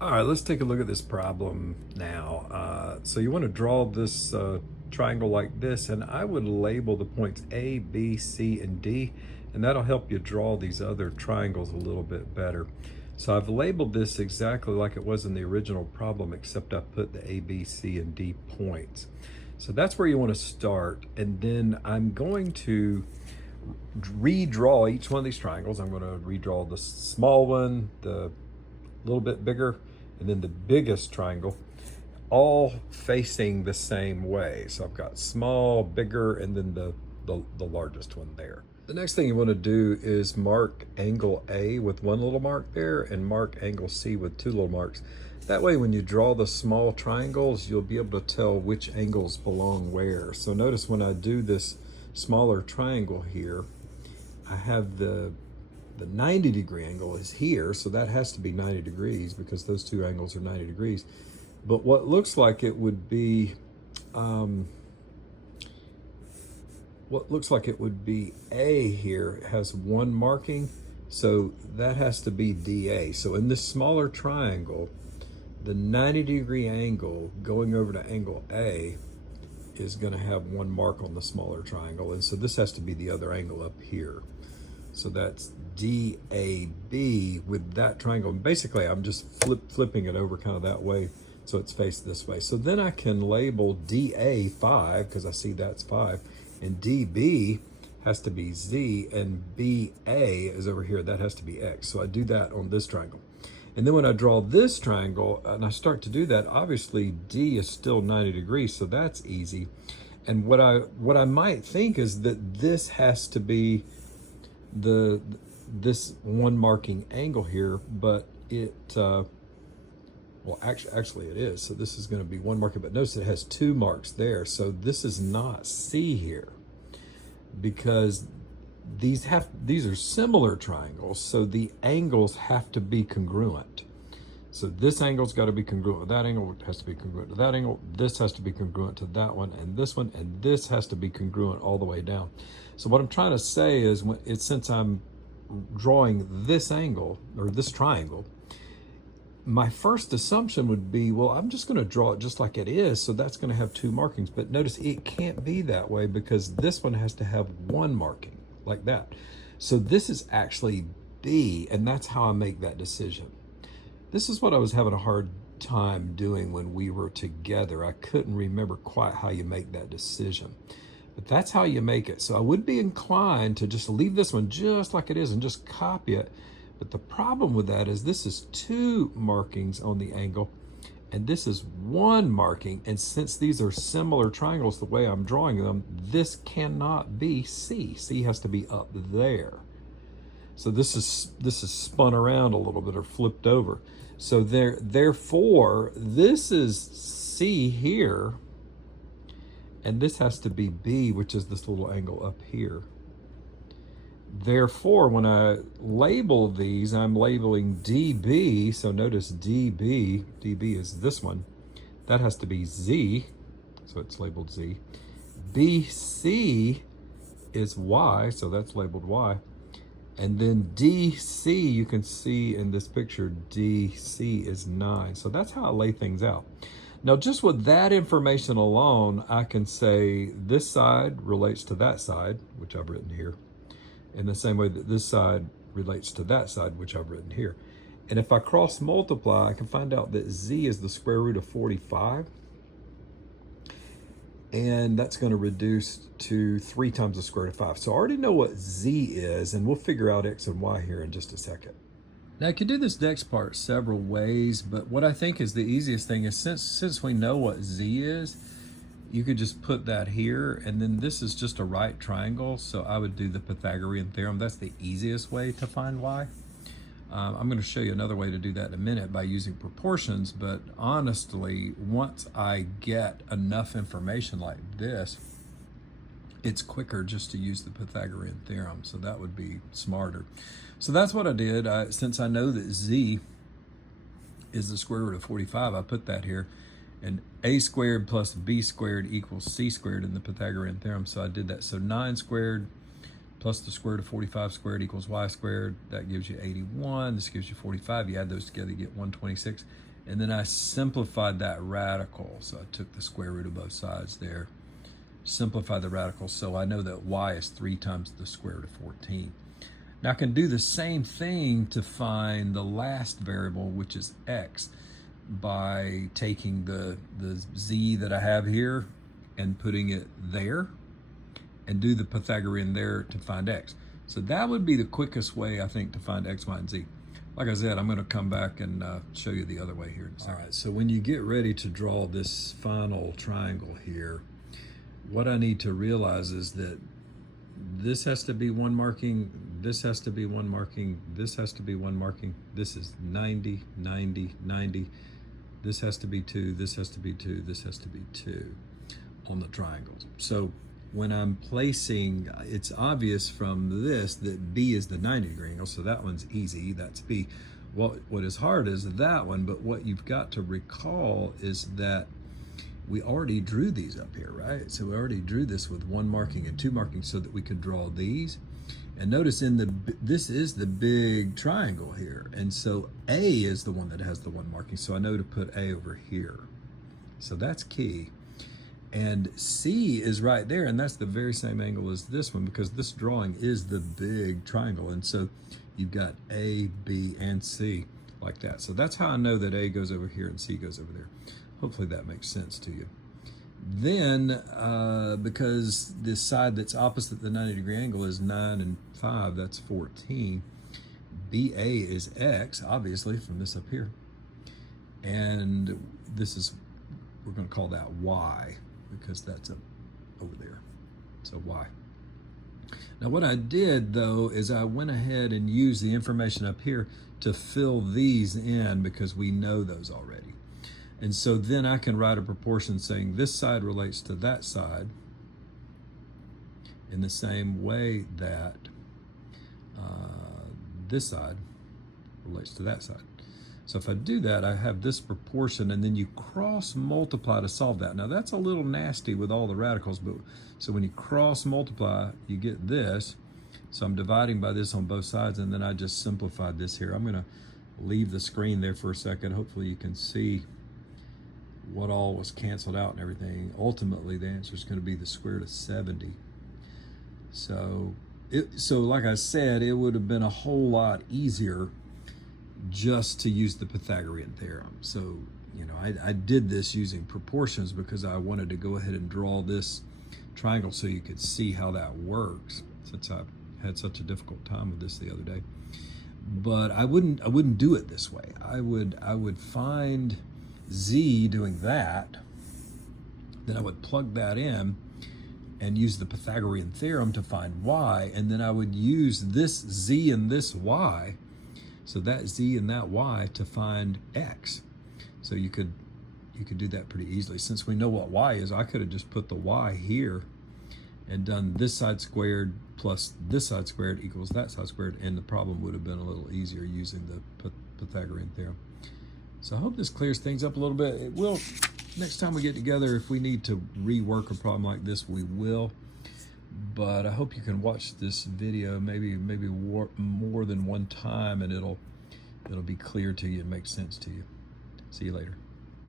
All right, let's take a look at this problem now. So you want to draw this triangle like this, and I would label the points A, B, C, and D, and that'll help you draw these other triangles a little bit better. So I've labeled this exactly like it was in the original problem, except I put the A, B, C, and D points. So that's where you want to start, and then I'm going to redraw each one of these triangles. I'm going to redraw the small one, the little bit bigger, and then the biggest triangle, all facing the same way. So I've got small, bigger, and then the largest one there. The next thing you want to do is mark angle A with one little mark there and mark angle C with two little marks. That way when you draw the small triangles, you'll be able to tell which angles belong where. So notice when I do this smaller triangle here, I have the 90-degree angle is here, so that has to be 90 degrees because those two angles are 90 degrees. But what looks like it would be, A here has one marking, so that has to be DA. So in this smaller triangle, the 90-degree angle going over to angle A is going to have one mark on the smaller triangle, and so this has to be the other angle up here. So that's DAB with that triangle. And basically, I'm just flipping it over kind of that way so it's faced this way. So then I can label DA 5 because I see that's 5. And DB has to be Z, and BA is over here. That has to be X. So I do that on this triangle. And then when I draw this triangle and I start to do that, obviously D is still 90 degrees, so that's easy. And what I might think is that this has to be this one marking angle here, but it well actually it is. So this is going to be one marking, but notice it has two marks there. So this is not C here because these are similar triangles, so the angles have to be congruent. So this angle's got to be congruent with that angle, it has to be congruent to that angle, this has to be congruent to that one, and this has to be congruent all the way down. So what I'm trying to say is, since I'm drawing this angle, or this triangle, my first assumption would be, well, I'm just going to draw it just like it is, so that's going to have two markings. But notice it can't be that way because this one has to have one marking, like that. So this is actually B, and that's how I make that decision. This is what I was having a hard time doing when we were together. I couldn't remember quite how you make that decision, but that's how you make it. So I would be inclined to just leave this one just like it is and just copy it. But the problem with that is this is two markings on the angle and this is one marking. And since these are similar triangles, the way I'm drawing them, this cannot be C. C has to be up there. So this is spun around a little bit or flipped over. So therefore, this is C here, and this has to be B, which is this little angle up here. Therefore, when I label these, I'm labeling DB. So notice DB is this one. That has to be Z, so it's labeled Z. BC is Y, so that's labeled Y. And then DC, you can see in this picture, DC is 9. So that's how I lay things out. Now, just with that information alone, I can say this side relates to that side, which I've written here, in the same way that this side relates to that side, which I've written here. And if I cross multiply, I can find out that Z is the square root of 45. And that's going to reduce to 3 times the square root of 5. So I already know what Z is, and we'll figure out X and Y here in just a second. Now, I could do this next part several ways, but what I think is the easiest thing is since we know what Z is, you could just put that here, and then this is just a right triangle, so I would do the Pythagorean theorem. That's the easiest way to find Y. I'm going to show you another way to do that in a minute by using proportions, but honestly, once I get enough information like this, it's quicker just to use the Pythagorean theorem, so that would be smarter. So that's what I did. Since I know that Z is the square root of 45, I put that here, and A squared plus B squared equals C squared in the Pythagorean theorem, so I did that. So 9 squared plus the square root of 45 squared equals y squared. That gives you 81. This gives you 45. You add those together, you get 126. And then I simplified that radical. So I took the square root of both sides there, simplified the radical, so I know that y is 3 times the square root of 14. Now I can do the same thing to find the last variable, which is x, by taking the z that I have here and putting it there, and do the Pythagorean there to find x. So that would be the quickest way, I think, to find x, y, and z. Like I said, I'm going to come back and show you the other way here in a second. All right, so when you get ready to draw this final triangle here, what I need to realize is that this has to be one marking, this has to be one marking, this has to be one marking, this is 90, 90, 90, this has to be 2, this has to be 2, this has to be 2 on the triangles. So when I'm placing, it's obvious from this that B is the 90-degree angle, so that one's easy, that's B. What is hard is that one, but what you've got to recall is that we already drew these up here, right? So we already drew this with 1 marking and 2 markings so that we could draw these. And notice this is the big triangle here. And so A is the one that has the 1 marking. So I know to put A over here. So that's key. And C is right there, and that's the very same angle as this one because this drawing is the big triangle. And so you've got A, B, and C like that. So that's how I know that A goes over here and C goes over there. Hopefully that makes sense to you. Then, because this side that's opposite the 90-degree angle is 9 and 5, that's 14. BA is X, obviously, from this up here. And this is, we're going to call that Y, because that's up over there. So Y. Now what I did, though, is I went ahead and used the information up here to fill these in because we know those already. And so then I can write a proportion saying this side relates to that side in the same way that this side relates to that side. So if I do that, I have this proportion, and then you cross multiply to solve that. Now that's a little nasty with all the radicals, but so when you cross multiply, you get this. So I'm dividing by this on both sides, and then I just simplified this here. I'm gonna leave the screen there for a second. Hopefully you can see what all was canceled out and everything. Ultimately, the answer is going to be the square root of 70. So like I said, it would have been a whole lot easier just to use the Pythagorean theorem. So, you know, I did this using proportions because I wanted to go ahead and draw this triangle so you could see how that works, since I had such a difficult time with this the other day. But I wouldn't do it this way. I would find Z doing that, then I would plug that in and use the Pythagorean theorem to find Y, and then I would use this Z and this Y, so that Z and that Y, to find X. So you could do that pretty easily. Since we know what Y is, I could have just put the Y here and done this side squared plus this side squared equals that side squared, and the problem would have been a little easier using the Pythagorean theorem. So I hope this clears things up a little bit. It will, next time we get together, if we need to rework a problem like this, we will. But I hope you can watch this video maybe more than one time, and it'll be clear to you and make sense to you. See you later.